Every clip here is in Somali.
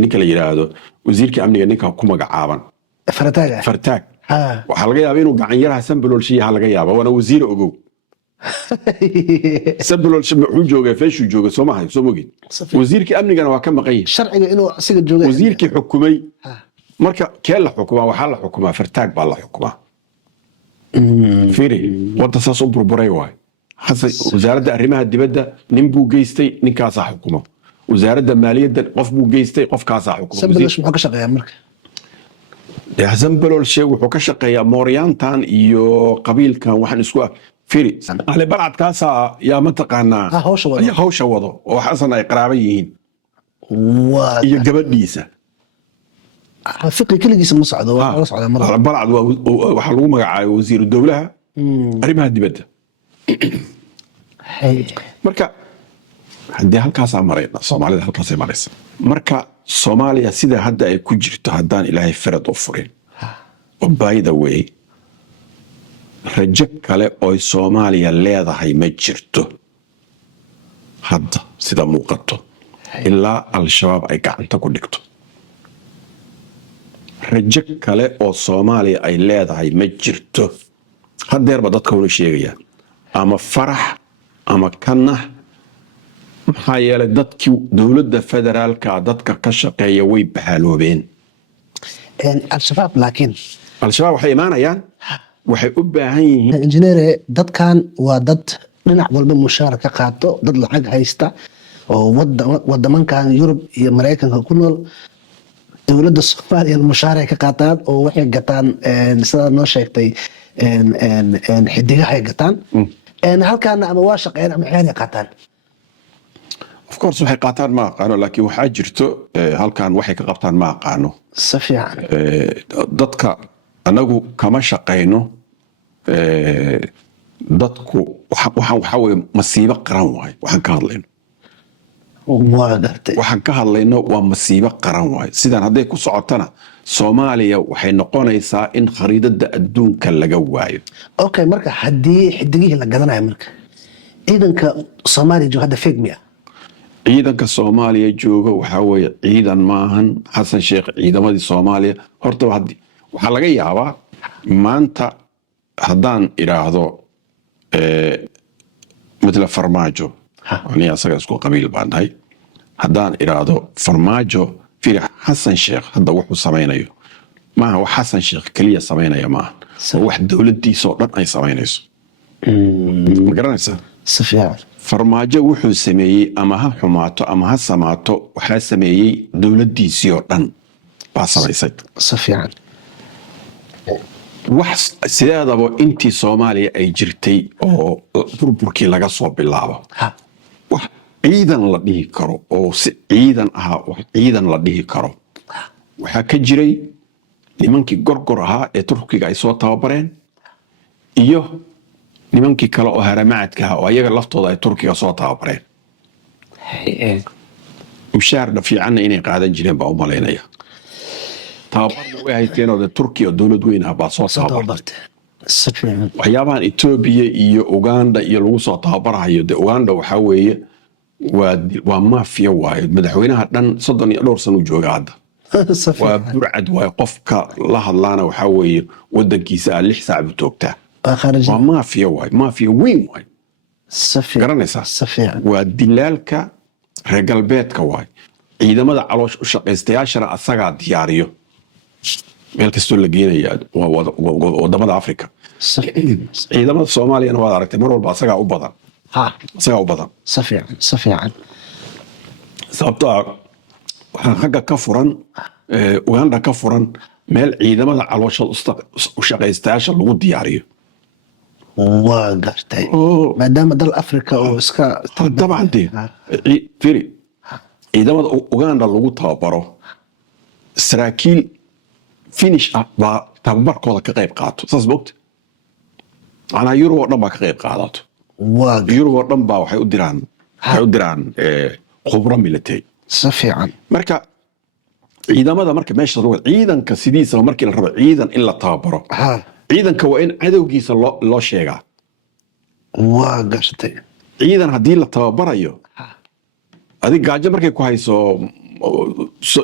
ninka la yiraahdo wasiirka amniga ninka ku magacaaban fartaag waxa laga yaabaa inuu gacan yaraha sanbalolshiyaha laga yaabaa wana wasiir ogow sanbalolshi wuxuu joogay feeshu joogay Soomaaliya soo mogid wasiirka amnigana waa ka maqan sharciga inuu asiga joogay wasiirkii xukumay marka kee la xukumaa waxa la xukumaa fartaag baa la xukumaa fiiri wada saas u burburay waay wasaaradda arrimaha dibadda nin buu geystay ninkaas xukumo wasaaradda maaliyadda qof buu geystay qofkaas xukumo sanbalolshi wuxuu ka shaqeeyaa marka sanbalolshi wuxuu ka shaqeeyaa mooryaantan iyo qabiilkan waxaan isku fiiri ale barcadkaas yaa ma taqaanaa hawsha wado oo xasan ay qaraabo yihiin iyo gabadhiisa fiqi kaligiisa ma socdo waa la socdaa mar barcad waxa lagu magacaabay wasiir dawlaha arrimaha dibadda marka haddii halkaas marayna Soomaalida halkaas ay maraysa marka Soomaaliya sida hadda ay ku jirto haddaan Ilaahay farad u furin by the way rajo kale oo Soomaaliya leedahay ma jirto hadda sida muuqato ilaa al-shabaab ay gacanta ku dhigto rajo kale oo Soomaaliya ay leedahay ma jirto hadeerba dadka uu sheegaya ama farax ama kana maxaa yeelay dadkii dawladda federaalka dadka ka shaqeeya way bahaloobeen al-shabaab laakiin al-shabaab waxay imaanayaan waxay u baahan yihiin injineer dadkan waa dad dhinac walba mushaar ka qaato dad lacag haysta oo wadamankan Yurub iyo Mareykanka ku nool dawladda Soomaaliya mushaar ay ka qaataan oo waxay gataan sida noo sheegtay xidigaha ay gataan halkan ama waa shaqeeyaan ama xeelay qaataan of course waxay qaataan ma aqaano laakiin waxa jirto halkan waxay ka qabtaan ma aqaano safiican dadka anagu kama shaqeyno dadku waxa way masiibo qaran waay waxaan ka hadlayno waxaan ka hadlayno waa masiibo qaran waay sidaan haday ku socotana Soomaaliya waxay noqonaysaa in khariidada adduunka laga waayo okay marka hadii xidigihii la gadanayo marka ciidanka Soomaaliya jooga hadda fegmiya ciidanka Soomaaliya jooga waxa weeye ciidan maahan Xasan Sheekh ciidamadii Soomaaliya horta waxa laga yaabaa maanta haddaan iraahdo midla farmaajo ani asaga isku qabiil baan nahay haddaan iraahdo farmaajo fiiri Xasan Sheekh hadda wuxuu samaynayo maaha wax Xasan Sheekh kaliya samaynaya maaha wax dawladdiisa oo dhan ay samaynayso ma garanaysaa safiican farmaajo wuxuu sameeyay ama ha xumaato ama ha samaato waxa sameeyay dawladdiisii oo dhan baa samaysay safiican wax sidaadaba intii Soomaaliya ay jirtay oo burburkii laga soo bilaabo wax ciidan la dhihi karo oo si ciidan ah wax ciidan la dhihi karo waxa ka jiray nimankii gorgor ahaa ee Turkiga ay soo tababareen iyo nimankii kale oo haramacadka ah oo ayaga laftooda ay Turkiga soo tababareen mushaar fiican inay qaadan jireen baa u maleynaya tababarna way haysteen oo Turkiga dawlad weyn ah baa soo tababartay waxyaabahan Ethiopia iyo Uganda iyo lagu soo tababarayo Uganda waxa weeye waa mafia waay madaxweynaha dhan 32 sano jooga hadda waa burcad waay qofka la hadlaana waxa weeye wadankiisa 6 saac u toogtaa waa mafia waay mafia weyn waay garanaysaa waa dilaalka reer galbeedka waay ciidamada caloosh u shaqaystayaashana asagaa diyaariyo meel kastoo la geenaya wadamada Afrika ciidamada Soomaaliyana waa aragtay mar walba asagaa u badan safiican sababtoo waxaan xagga ka furan Uganda ka furan meel ciidamada caloosha u shaqaystayaasha lagu diyaariyo waa gartay maadaama dal Afrika oo iska dabcan fiiri ciidamada Uganda lagu tababaro saraakiil finish baa tababarkooda ka qayb qaato saas bogta ana Yurub oo dhan baa ka qayb qaadato Yurub oo dhan baa waxay u diraan khubro military safiican marka ciidamada marka meesha ciidanka sidiisa markii la rabo ciidan in la tababaro ciidanka waa in cadowgiisa loo sheegaa waa gartay ciidan haddii la tababarayo adiga gaajo markay ku hayso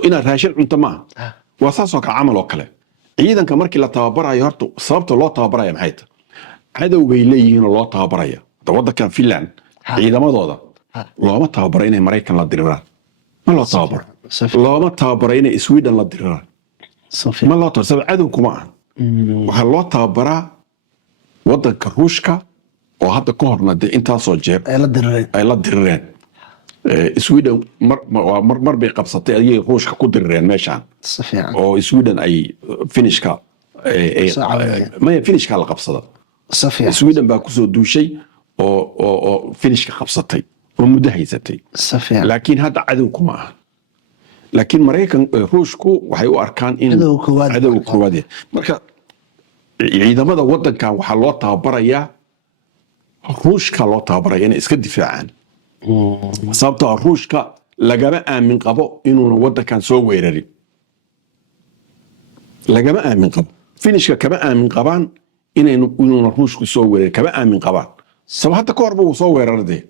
inaad raashin cunto maaha waa saasoo kale camal oo kale ciidanka markii la tababarayo horta sababta loo tababaraya maxay tahay cadow bay leeyihiinoo loo tababaraya wadankan Finland ciidamadooda looma tababaro inay Maraykan la diriraan ma loo tababaro looma tababaro inay Sweden la diriraan ma loo tababaro sabab cadow kuma aha waxaa loo tababaraa wadanka Ruushka oo hadda ka horna dee intaasoo jeer ay la dirireen Sweden mar bay qabsatay ayay Ruushka ku dirireen meeshaan oo Sweden ay finishka finishka la qabsada Sweden baa ku soo duushay oo finishka qabsatay oo muddo haysatay laakiin hadda cadow kuma aha laakiin Maraykan Ruushku waxay u arkaan in cadow koowaad marka ciidamada wadankan waxaa loo tababarayaa Ruushka loo tababaraya inay iska difaacaan sababtoo Ruushka lagama aamin qabo inuuna wadankan soo weerarin lagama aamin qabo finishka kama aamin qabaan inuuna Ruushku soo weerarin kama aamin qabaan sabab hadda ka horba uu soo weerarday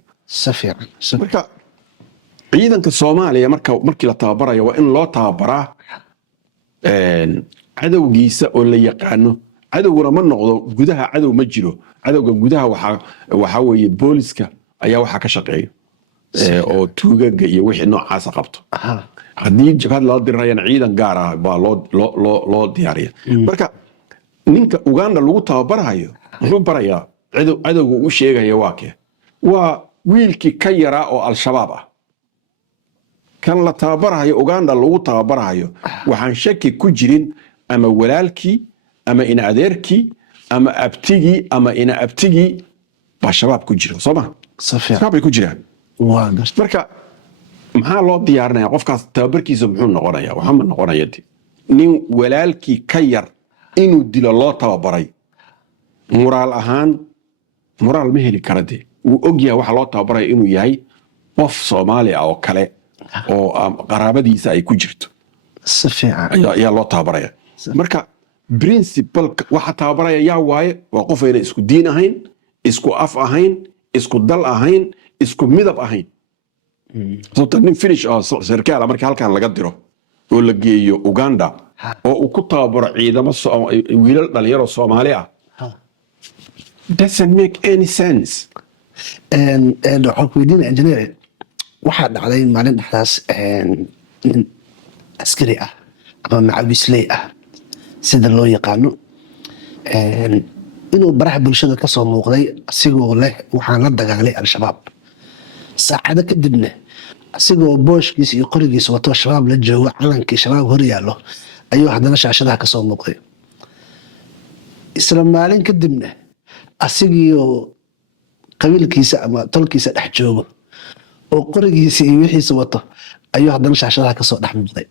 marka ciidanka Soomaaliya markii la tababarayo waa in loo tababaraa cadowgiisa oo la yaqaano cadowguna ma noqdo gudaha cadow ma jiro cadowga gudaha waxa weeye booliska ayaa waxa ka shaqeeya oo tuugaga iyo wixii noocaas qabto haddii jabhad la dirayana ciidan gaar ah baa loo diyaariya marka ninka Uganda lagu tababarayo wuxuu barayaa cadowga uu sheegaya waa wiilkii ka yaraa oo al-shabaab ah kan la tababarayo Uganda lagu tababarayo waxaan shaki ku jirin ama walaalkii ama ina adeerkii ama abtigii ama ina abtigii ba shabaab ku jira Soomaa shabaab ay ku jiraan marka maxaa loo diyaarinayaa qofkaas tababarkiisa muxuu noqonayaa waxa ma noqonaya nin walaalkii ka yar inuu dilo loo tababaray moraal ahaan moraal ma heli kara uu ogyahay waxa loo tababaray inuu yahay qof Soomaali ah oo kale oo qaraabadiisa ay ku jirto ayaa loo tababaraya marka principal waxa tababaraya yaa waaye waa qof ayna isku diin ahayn isku af ahayn isku dal ahayn isku midab ahayn sababta nin finish sarkaal marka halkan laga diro oo la geeyo Uganda oo uu ku tababaro ciidamo wiilal dhalinyaro Soomaali ah doesn't make any sense waxaan ku weydiinaya engineer waxaa dhacday maalin dhexdaas nin askari ah ama macawisley ah sida loo yaqaano inuu baraha bulshada ka soo muuqday asigoo leh waxaan la dagaalay al-shabaab saacado kadibna asigoo booshkiisa iyo qorigiisa wato shabaab la joogo calankii shabaab hor yaallo ayuu haddana shaashadaha ka soo muuqday isla maalin kadibna asigiioo qabiilkiisa ama tolkiisa dhex joogo oo qorigiisa iyo wixiisa wato ayuu haddana shaashadaha ka soo dhex muuqday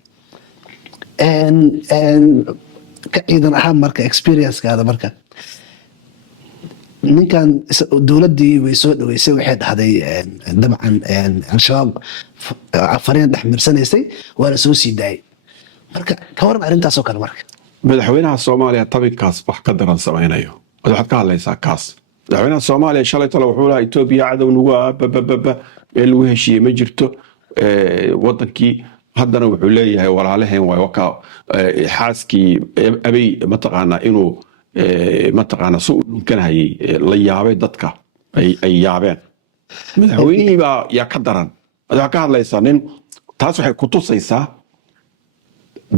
ka ciidan ahaan marka experience-kaada marka ninkan dowladdii way soo dhaweysay waxay dhahday dabcan al-shabaab afariin dhex mirsanaysay waana soo sii daayay marka ka waran arrintaasoo kale marka madaxweynaha Soomaaliya tabinkaas wax ka daran samaynayo waxaad ka hadlaysaa kaas madaxweynaha Soomaaliya shalay talo wuxuu lahaa Itoobiya cadow nagu bababa meel lagu heshiiyey ma jirto wadankii haddana wuxuu leeyahay walaalaheen way waka xaaskii abay mataqaana inuu mataqaana soo dhunkanayay la yaabay dadka ay yaabeen madaxweynihii baa yaa ka daran waxaad ka hadlaysaa nin taas waxay ku tusaysaa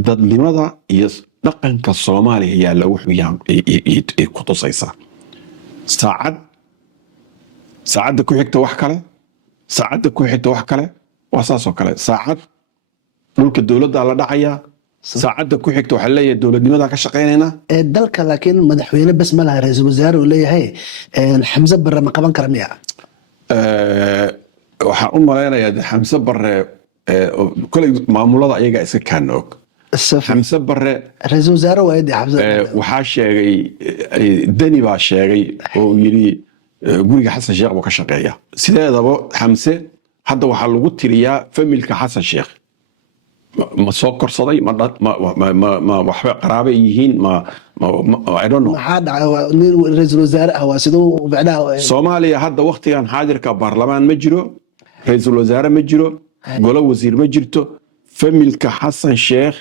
dadnimada iyo dhaqanka Soomaaliya yaa la wuxuu yahay ku tusaysaa saacadda ku xigta wax kale saacadda ku xigta wax kale waa saasoo kale saacad dhulka dowladda la dhacaya saacadda ku xigta waxa leeyahay dowladnimada ka shaqeynayna dalka laakiin madaxweyne bas ma laha ra'iisul wasaare uu leeyahay Xamza Barre ma qaban kara miya waxa u maleynayaa Xamza Barre kulay maamulada ayaga iska kaanoog Xamza Barre ra'iisul wasaare waaydi Xamza waxa sheegay Dani baa sheegay oo yiri guriga Xasan Sheekh buu ka shaqeeyaa sideedaba Xamse hadda waxa lagu tiriyaa familka Xasan Sheekh ma soo korsaday ma waxba qaraabay yihiin I don't know maxaa dhacay ra'iisul wasaare ah waa sidoo bacdaha Soomaaliya hadda waqtigan xaadirka baarlamaan ma jiro ra'iisul wasaare ma jiro golo wasiir ma jirto familka xasan sheekh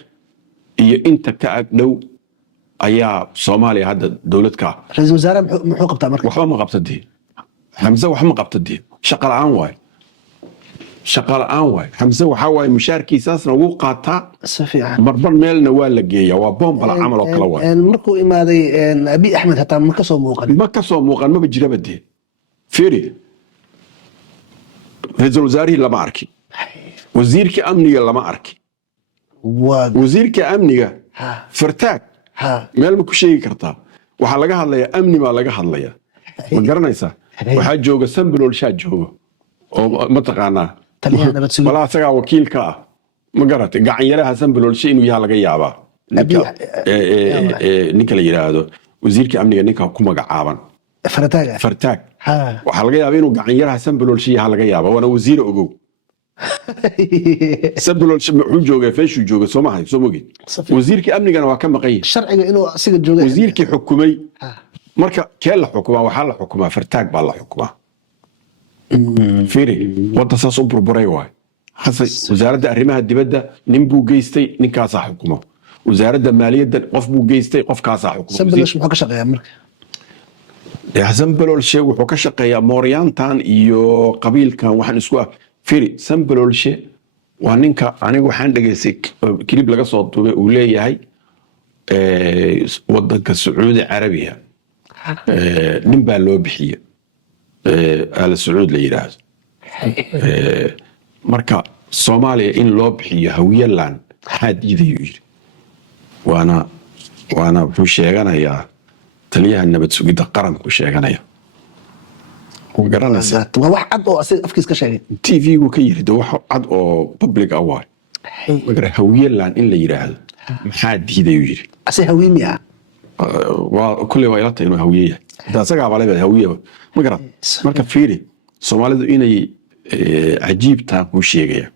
iyo inta ka agdhow ayaa soomaaliya hadda dowlad ka ra-iisul wasaare muxuu qabtaa marka waxba ma qabtadii xamse wax ma qabtadii shaqa la'aan waay xamse waxaa waaye mushaarkiisaasna wuu qaataa si fiican marbar meelna waa la geeyaa waa boombala camal oo kale waay markuu imaaday abiy axmed hataa ma kasoo muuqan maba jiraba dee fiiri ra-iisul wasaarihii lama arki wasiirka amniga lama arki wasiirka amniga fartaag meel ma ku sheegi kartaa waxaa laga hadlayaa amni baa laga hadlayaa ma garanaysaa waxaa jooga sambalolshaa jooga oo mataqaanaa malaa asagaa wakiilka ah ma garatay gacanyaraha sambalolsha inuu yaha laga yaabaa ninka la yidhaahdo wasiirka amniga ninka ku magacaaban fartaag waxaa laga yaaba inuu gacanyaraha sambalolsha yaha laga yaaba waana wasiir ogow sambalolsha muxuu jooga feeshuu jooga soo mahay soo mogid wasiirka amnigana waa ka maqan yahay sharciga inuu asiga jooga wasiirkii xukumay marka kee la xukumaa waxaa la xukumaa fartaag baa la xukumaa fiiri wadda saas u burburay waay wasaaradda arrimaha dibadda nin buu geystay ninkaasaa xukumo wasaaradda maaliyadda qof buu geystay qofkaasaa xukumo sambalolsha muxuu ka shaqeeyaa marka sambalolshe wuxuu ka shaqeeyaa mooryaantan iyo qabiilkan waxaan isku ah fiiri sambalolshe waa ninka aniga waxaan dhegaystay kilib laga soo duubay uu leeyahay wadanka sacuudi carabiya nin baa loo bixiye ala sacuud la yidhaahdo marka soomaaliya in loo bixiyo hawiyaland maxaa diidayuu yidhi waana wuxuu sheeganayaa taliyaha nabad sugidda qaranku sheeganaya waa wax cad oo asiga afkiis ka sheegay tv-gu ka yiri de wax cad oo public ah waay magara hawiyaland in la yidhaahdo maxaa diidayuu yidhi ase hawiimi ah waa kulley waa ilata inuu hawiye yahay da asagaaba leba hawiyeba ma garat marka fiiri soomaalidu inay cajiibtaan kuu sheegaya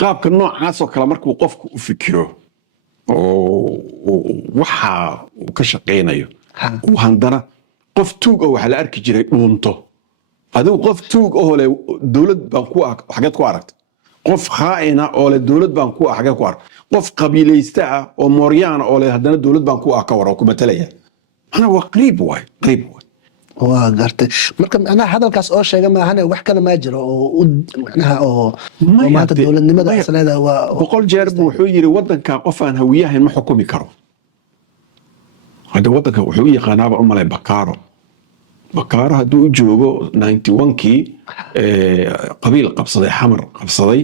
qaabka noocaasoo kale markuu qofku u fikiro oo waxa uu ka shaqaynayo uu handana qof tuug oo waxa la arki jiray dhuunto adigu qof tuug oo le dowlad baan ku xageed ku aragtay qof khaa'ina oo le dowlad baan ku xageed ku aragtay qof qabiilaysta ah oo mooryaan oo le haddana dowlad baan ku ka waro ku matalaya ana waa qariib waay waa gartay marka macnaha hadalkaas oo sheega maahane wax kale ma jiro oo macnaha oo maanta dowladnimada asleeda waa boqol jeer buu wuxuu yiri wadanka qof aan hawiyahayn ma xukumi karo hadda wadanka wuxuu u yaqaanaaba u malay bakaaro hadduu u joogo 91kii qabiil qabsaday xamar qabsaday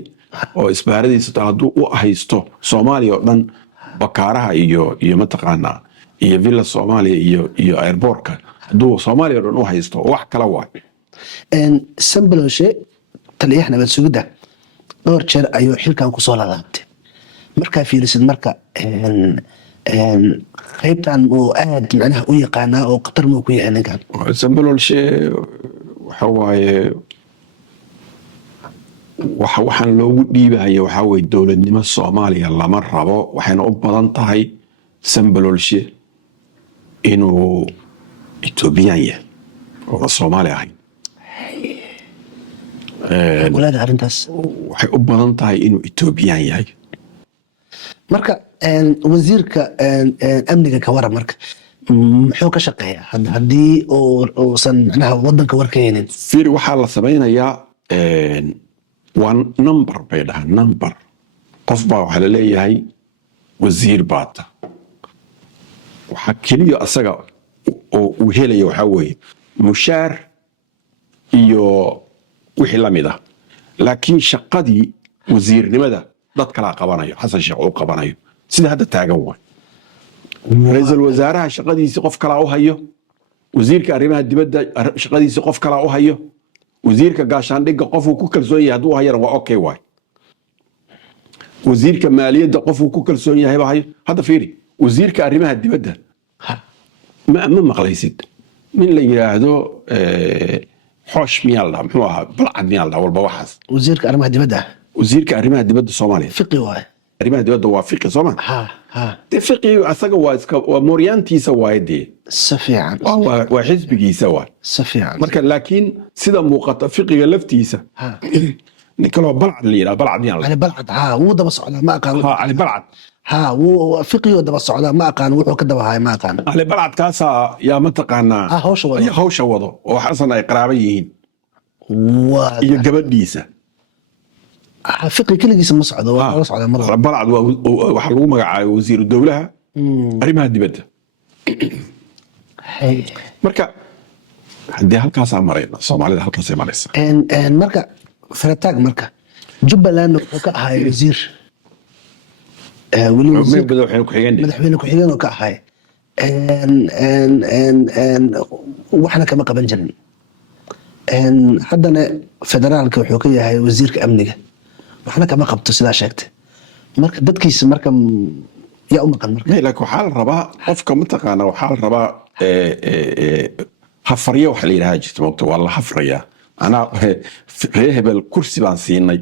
oo isbaaradiisa hadduu u haysto soomaaliya oo dhan bakaaraha iyo mataqaanaa iyo villa soomaaliya iyo airbortka hadduu soomaaliya oo dhan u haysto wax kala waay sambalolshe taliyaha nabad sugidda dhowr jeer ayuu xilkan kusoo lalaabtay markaa fiirisid marka qaybtan uu aad macnaha u yaqaanaa oo khatar muu ku yahay ninkan sambalolshe waxa waaye waxaan loogu dhiibaya waxaa weye dowladnimo soomaaliya lama rabo waxayna u badan tahay sambalolshe inuu etoobiyaan yahay oo soomaali ahayn walaada arrintaas waxay u badan tahay inuu etoobiyaan yahay marka wasiirka amniga ka waran marka muxuu ka shaqeeyaa haddii uusan macnaha wadanka warkaynin fiiri waxaa la samaynayaa waa number bay dhahaan number qof baa waxaa la leeyahay wasiir baata waxaa keliya asaga oo uu helaya waxaa weeye mushaar iyo wixii la mid ah laakiin shaqadii wasiirnimada dad kalaa qabanayo xasan sheekh uu qabanayo sida hadda taagan waay ra-iisul wasaaraha shaqadiisii qof kalaa u hayo wasiirka arrimaha dibadda shaqadiisii qof kalaa u hayo wasiirka gaashaandhigga qofuu ku kalsoon yahay hadduu hayana waa okay waay wasiirka maaliyadda qofuu ku kalsoon yahay baa hayo hadda fiiri wasiirka arrimaha dibadda ma maqlaysid nin la yiraahdo xoosh miyaa la dhaha muxuu ahaa balcad miyaa la dhaha walba waxaas wasiirka arrimaha dibadda wasiirka arrimaha dibadda soomaaliya fiqi waaye arrimaha dibadda waa fiqi sooma dee fiqigu asaga waa mooryaantiisa waaye dee si fiican waa xisbigiisa waay si fiican marka laakiin sida muuqata fiqiga laftiisa نكلو بلعد اللي بلعد يعني علي بلعد ها wuu daba socdaa ma aqaan ها علي بلعد ها wuu fiqiyo daba socdaa ma aqaan wuxuu ka daba haay ma aqaan علي بلعد كاسا يا متقانا hawsha wado يا هوشة وضو وحسن أي قرابيين waa يا قبل ديسة fiqi keligiisa ma socdo waa la socdaa mar walba بلعد وحلو مقع وزير الدولة أريمها دبته Hay. مركا haddii halkaasaa marayna soomaalida halkaasay maraysa marka farataag marka jubbaland wuxuu ka ahay wasiir weli wasiir madaxweyne ku-xigeen madaxweyne ku-xigeen oo ka ahay waxna kama qaban jirin haddana federaalka wuxuu ka yahay wasiirka amniga waxna kama qabto sidaa sheegtay marka dadkiisa marka yaa u maqan marka laakiin waxaa la rabaa qofka mataqaana waxaa la rabaa hafaryo waxa la yidhaha jirta moogta waa la hafrayaa anaa reer hebel kursi baan siinay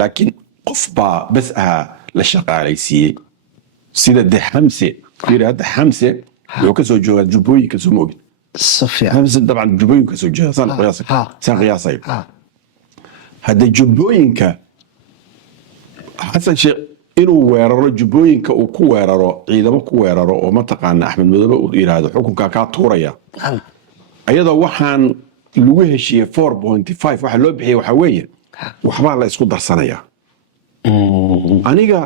laakiin qof baa bes ahaa la shaqaalaysiiyey sida de xamse yiri hadda xamse wuxuu ka soo joogaa jubbooyinka soo moogin safiya xamse dabcan jubbooyinka soo jeeda saan qiyaasay hadda jubbooyinka xasan sheekh inuu weeraro jubbooyinka uu ku weeraro ciidamo ku weeraro oo mataqaana axmed madoobe uu yiraahdo xukunka ka tuuraya ayadoo waxaan lagu heshiiyey 4.5 waxa loo bixiyey waxa weeye waxbaa la isku darsanayaa aniga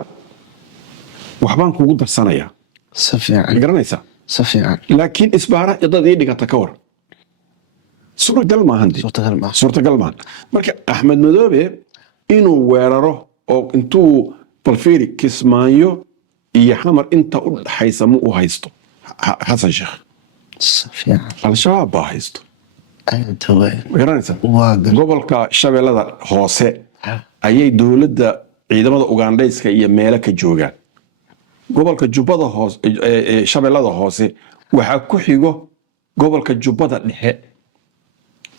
waxbaan kugu darsanayaa safiya garanaysaa safiya laakiin isbaara dad ii dhigata ka war suuragal maahan suurtagal maahan marka axmed madoobe inuu weeraro oo intuu balfiiri kismaayo iyo xamar inta u dhaxaysa ma u haysto xasan sheekh safiya al-shabaab baa haysto ayadaway garanaysa waa gobolka shabeellada hoose ayay dowladda ciidamada ugandhayska iyo meelo ka joogaan gobolka jubbada hoose shabeellada hoose waxaa ku xigo gobolka jubbada dhexe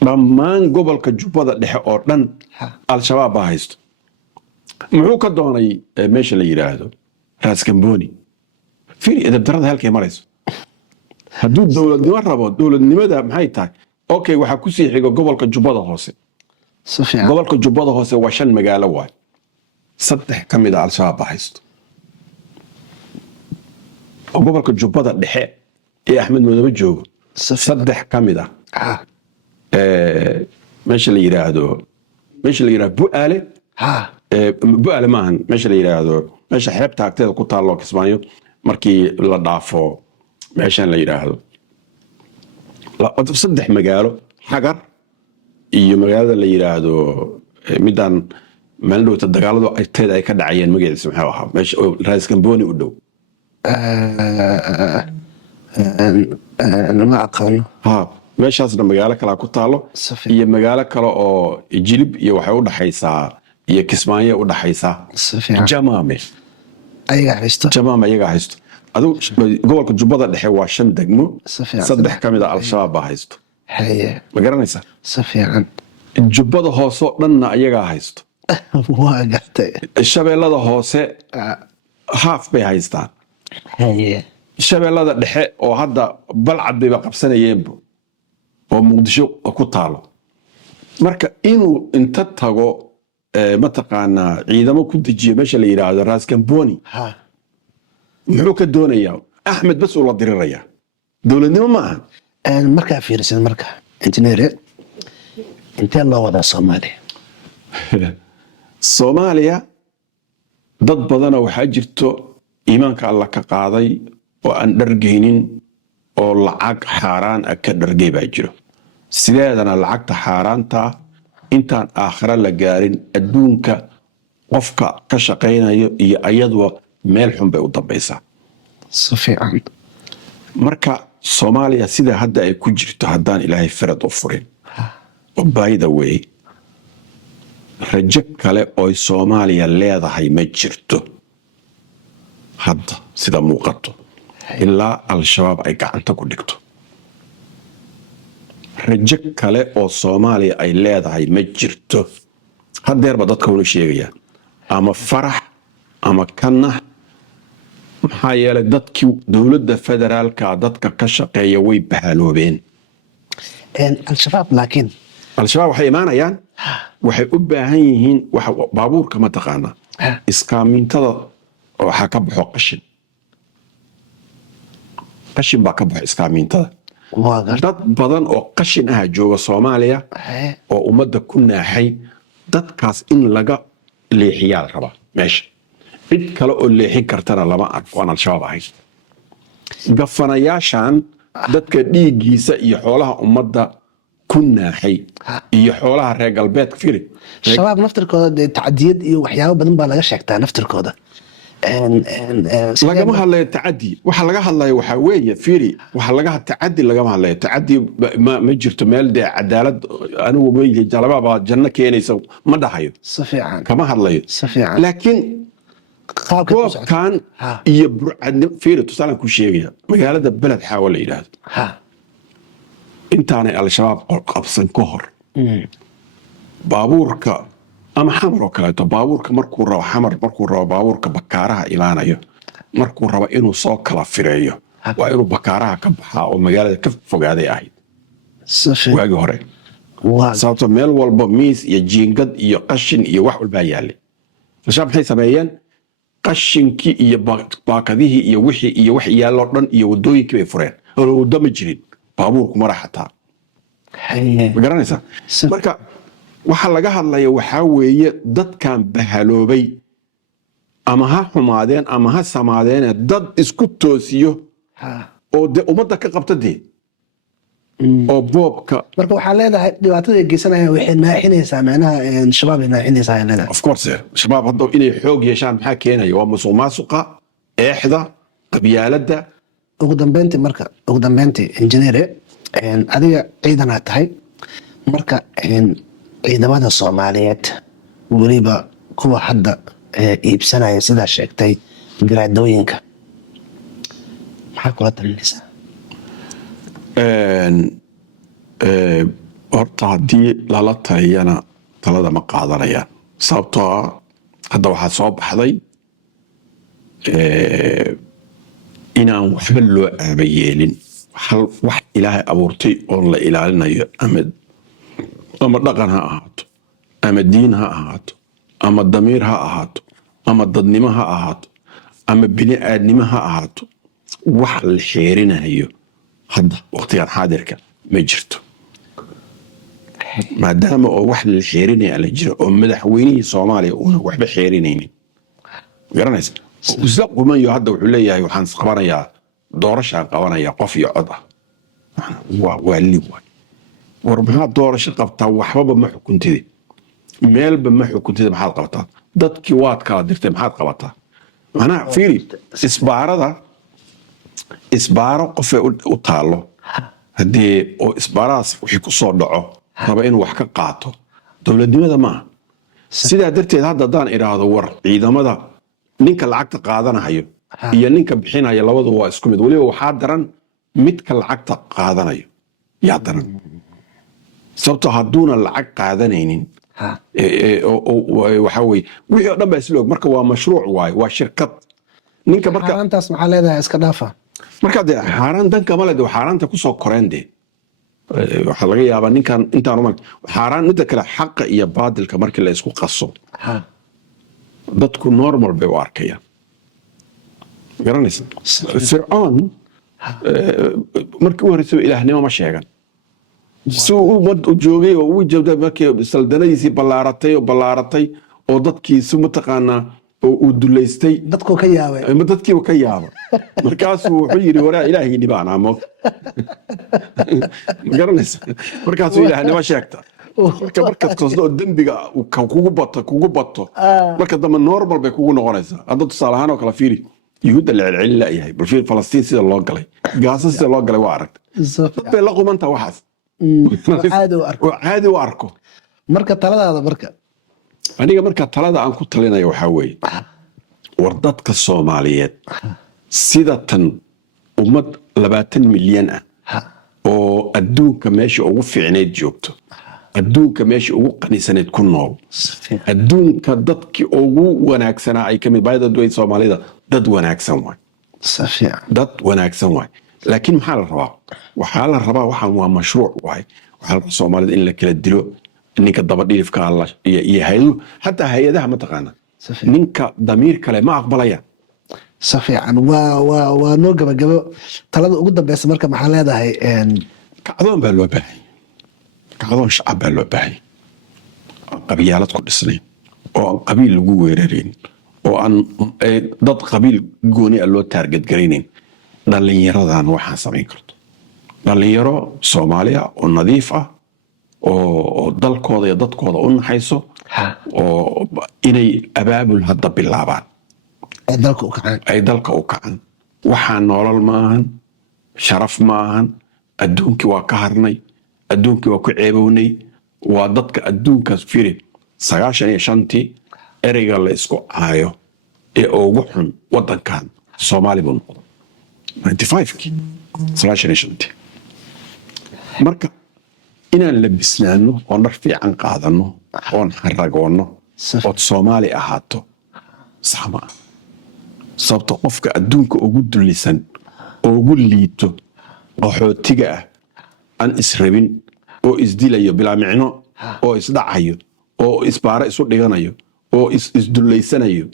dhammaan gobolka jubbada dhexe oo dhan al-shabaab baa haysto muxuu ka doonay meesha la yidhaahdo raaskambooni firi edabdarada halkay marayso hadduu dowladnimo rabo dowladnimada maxay tahay okay waxaa kusii xigo gobolka jubbada hoose safiya gobolka jubbada hoose waa 5 magaalo waay 3 ka mid ah al-shabaab baa haysto gobolka jubbada dhexe ee axmed madoobe joogo 3 ka mid ah meesha la yiraahdo bu'aale bu'aale maahan meesha la yiraahdo meesha xeebta agteeda ku taalo Kismaayo markii la dhaafo meeshan la yiraahdo la 3 magaalo xagar iyo magaalada la yiraahdo midaan maaldoota dagaaladu agteeda ay ka dhacayeen magaciisa maxaa ahaa meesha raaskambooni u dhow ma aqaano meeshaasna magaalo kale ku taalo iyo magaalo kale oo jilib iyo waxay u dhaxaysaa iyo Kismaayo u dhaxaysaa jamaame ayaga haysto aduu gobolka jubbada dhexe waa 5 degmo 3 ka mid ah al-shabaab baa haysto ma garanaysaa safiyan jubbada hoose dhanna ayaga haysto waa gartay shabeellada hoose half bay haystaan shabeellada dhexe oo hadda balcad bay qabsanayeenba oo muqdisho ku taalo marka inuu inta tago mataqaana ciidamo ku dejiyo meesha la yiraahdo raaskambooni muxuu ka doonayaa axmed bas uu la dirirayaa dowladnimo ma aha markaa fiirsan marka injineer intee loo wadaa soomaaliya dad badana waxaa jirto iimaanka alla ka qaaday oo aan dhargeynin oo lacag xaaraan ah ka dhargay baa jiro sideedana lacagta xaaraanta intaan aakhira la gaarin adduunka qofka ka shaqaynayo iyo ayaduba meel xun bay u dambaysaa safiican marka Soomaaliya sida hadda ay ku jirto haddaan ilaahay farad u furin by the way rajo kale oo Soomaaliya leedahay ma jirto hadda sida muuqato ilaa al-shabaab ay gacanta ku dhigto rajo kale oo Soomaaliya ay leedahay ma jirto hadeerba dadka uu sheegaya ama farax ama kanax maxaa yeelay dadkii dowladda federaalka dadka ka shaqeeya way bahaloobeen al-shabaab laakiin al-shabaab waxay imaanayaan waxay u baahan yihiin baabuurka mataqaana iskaamintada waxaa ka baxo qashin baa ka baxo iskaamintada dad badan oo qashin ah jooga Soomaaliya oo ummadda ku naaxay dadkaas in laga leexiyaa rabaa meesha cid kale oo leexin kartana lama arko aan al-shabaab ahayn gafanayaashan dadka dhiigiisa iyo xoolaha ummadda ku naaxay iyo xoolaha reer galbeedka fiiri shabaab naftirkooda tacadiyad iyo waxyaabo badan baa laga sheegtaa naftirkooda lagama hadlayo tacadi waxa laga hadlayo waxa weeye fiiri waxa laga tacadi lagama hadlayo tacadi ma jirto meel de cadaalad anigu weeyay jalaba janno keenaysa ma dhahayo safiican kama hadlayo safiican laakiin qaabkan iyo burcadnimo fiiri tusaale ku sheegaya magaalada beled xaawal yiraahdo intaanay al-shabaab qabsan ka hor baabuurka ama xamar oo kaleeto baabuurka markuu rabo baabuurka bakaaraha ilaanayo markuu rabo inuu soo kala fireeyo waa inuu bakaaraha ka baxaa oo magaalada ka fogaaday ahayd waagi hore sababto meel walba miis iyo jiingad iyo qashin iyo wax walbaa yaallay al-shabaab maxay sameeyeen qashinkii iyo baakadihii iyo wixii iyo wax yaalloo dhan iyo wadooyinkii bay fureen oo waddo ma jirin baabuurku mara xataa ma garanaysaa marka waxa laga hadlaya waxaa weeye dadkan bahaloobay ama ha xumaadeen ama ha samaadeen dad isku toosiyo oo de ummadda ka qabta dee oo boobka marka waxaa leedahay dhibaatada ay geysanayaan waxay naaxinaysaa macnaha shabaab ay naaxinaysaa leedahay of course shabaab hadda inay xoog yeeshaan maxaa keenaya waa musuqmaasuqa eexda qabyaaladda ugu dambeyntii injineere adiga ciidanaa tahay marka ciidamada Soomaaliyeed waliba kuwa hadda iibsanaya sida sheegtay garaadooyinka maxaa kula talinaysaa horta haddii lala taliyana talada ma qaadanayaan sababtoo ah hadda waxaa soo baxday inaan waxba loo aaba yeelin wax ilaahay abuurtay oon la ilaalinayo ama dhaqan ha ahaato ama diin ha ahaato ama damiir ha ahaato ama dadnimo ha ahaato ama bini aadnimo ha ahaato wax la xeerinayo hadda waqtigan xaadirka ma jirto maadaama oo wax la xeerinaya la jiro oo madaxweynihii Soomaaliya uuna waxba xeerinaynin garanaysa isla qumayo hadda wuxuu leeyahay waxaan qabanayaa doorashaan qabanayaa qof iyo cod ah waa li waay war maxaa doorasho qabtaa waxbaba ma xukuntide meelba ma xukuntide maxaad qabtaa dadkii waad kala dirtay maxaad qabataa macnaha fiiri isbaaro qofay u taalo haddii oo isbaarahaas wixii ku soo dhaco raba inuu wax ka qaato dowladnimada maaha sidaa darteed hadda haddaan idhaahdo war ciidamada ninka lacagta qaadanayo iyo ninka bixinaya labadu waa isku mid waliba waxaa daran midka lacagta qaadanayo yaa daran sababtoo hadduuna lacag qaadanaynin waxaa weye wixii oo dhan baa isla og marka waa mashruuc waaye waa shirkad ninka marka xaaraantaas maxaa leedahay iska dhaafa marka dee xaaraan danka ma leedahay xaaraanta kusoo koreen dee waxaa laga yaabaa ninkan intaan xaaraan midda kale xaqa iyo baadilka markii la isku qaso dadku normal bay u arkayaan garanaysa fircoon markii u horreysay ilaahnimo ma sheegan si uu joogay oo uu joogay markii saldanadiisii ballaaratay oo dadkiisu mataqaanaa oo uu duleystay dadku ka yaabay dadkiiba ka yaaba markaasuu wuxuu yidhi waraa ilaahay dhibaan amo ma garanaysa markaasuu ilaahnimo sheegta markaad kasoo dembiga kugu bato marka dambe normal bay kugu noqonaysaa hadda tusaale ahaan oo kale fiiri yuhuudda la celcelin la'yahay bal fiir falastiin sida loo galay gaasa sida loo galay waa aragta dad bay la qumantaa waxaas caadi u arko marka taladaada marka aniga marka talada aan ku talinayo waxaa weeye war dadka Soomaaliyeed sida tan ummad 20 milyan ah oo adduunka meesha ugu fiicneed joogto adduunka meesha ugu qanisaneed ku nool adduunka dadkii ugu wanaagsanaa ay kamid baayada dadwey Soomaalida dad wanaagsan waay dad wanaagsan waay laakiin maxaa la rabaa waxaan waa mashruuc waay halka Soomaalida in la kala dilo ninka daba dhilifka Allah iyo hay'adu hatta hay'adaha ma taqaana ninka damiir kale ma aqbalaya safiican waa noo gabagabo talada ugu dambeysa marka maxaa leedahay kacdoon baa loo baahay kacdoon shacab baa loo baahay qabyaalad ku dhisnayn oo aan qabiil lagu weerarayn oo aan dad qabiil gooni ah loo taarget garaynayn dhalinyaradan waxaan samayn karto dhalinyaro Soomaaliya oo nadiif ah oo dalkooda iyo dadkooda u naxayso oo inay abaabul hadda bilaabaan ay dalka u kacaan waxaan nolol maahan sharaf maahan adduunkii waa ka harnay adduunkii waa ku ceebownay waa dadka adduunkaas firi 95tii ereyga la isku aayo ee ugu xun wadankan Soomaali buu noqday 95kii 95tii marka inaan labisnaano oo dhar fiican qaadano oo xaragoonno oo Soomaali ahaato saama sababta qofka adduunka ugu dulisan oo ugu liito qaxootiga ah aan israbin oo isdilayo bilaa micno oo isdhacayo oo isbaara isu dhiganayo oo isduleysanayo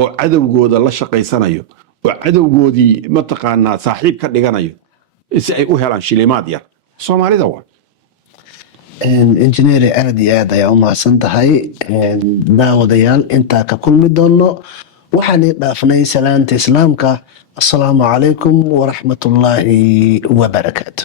oo cadawgooda la shaqaysanayo oo cadawgoodii ma taqaanaa saaxiib ka dhiganayo si ay u helaan shilimaad yar Soomaalida waa injineer aad iyo aad ayaa u mahadsan tahay daawadayaal intaa ka kulmi doono waxaan dhaafnay salaanta islaamka assalaamu calaykum waraxmatullaahi wabarakaatu